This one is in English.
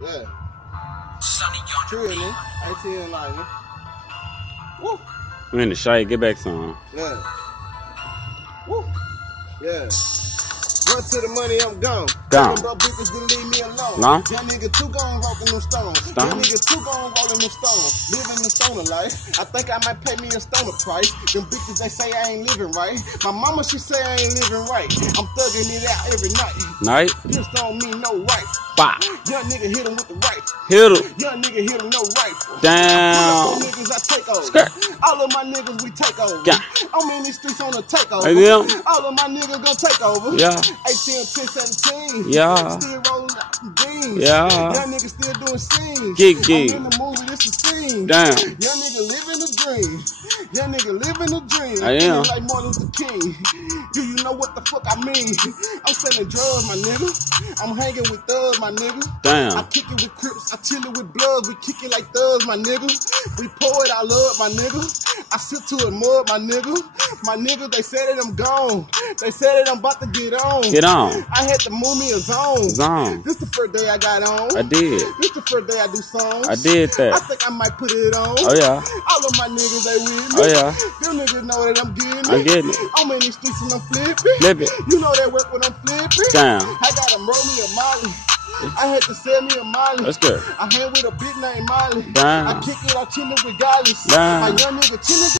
Yeah. Chilling. ATL lining. Woo. I'm in the shade. Get back some. Yeah. Woo. Yeah. Run to the money, I'm gone. Gone. Them broke bitches to leave me alone. No? Young nigga too gone rockin' them stones. Young nigga too gone rollin' them stones. Living the stoner life. I think I might pay me a stoner price. Them bitches, they say I ain't living right. My mama, she say I ain't living right. I'm thugging it out every night. Night? Just don't mean no right. Bah. Young nigga hit him with the right. Hit him. Young nigga hit him no rifle. Down. Niggas, I take over. Skirt. All of my niggas, we take over. Yeah. I'm in these streets on a takeover. Yeah. All of my niggas gon' take over. Yeah. 18, 10, 17. Yeah. Still rolling out some beans. Yeah. Young niggas still doing scenes. Gig. I'm in the movie, this is scene. Damn. Young nigga living a dream. Young nigga living a dream. I am. Like Martin Luther King. Do you know what the fuck I mean? I'm selling drugs, my nigga. I'm hanging with thugs, my nigga. Damn. I kick it with Crips, I chill it with Bloods. We kick it like thugs, my nigga. We pour it, I love, my nigga. I sip to it mud, my nigga. My nigga, they said that I'm gone. They said that I'm about to get on. Get on. I had to move me a zone. Zone. This the first day I got on. I did. This the first day I do songs. I did that. I think I might put it on. Oh, yeah. All of my niggas, they with me. Oh, yeah. Them niggas know that I'm getting it. I'm getting it. I'm in these streets and I'm flipping. Flip it. You know that work when I'm flipping. Damn. I gotta roll me a molly. I had to sell me a molly. That's good. I hang with a bitch named Molly. Damn. I kick it, I chill it with Gollys. Damn. My young nigga chillin'.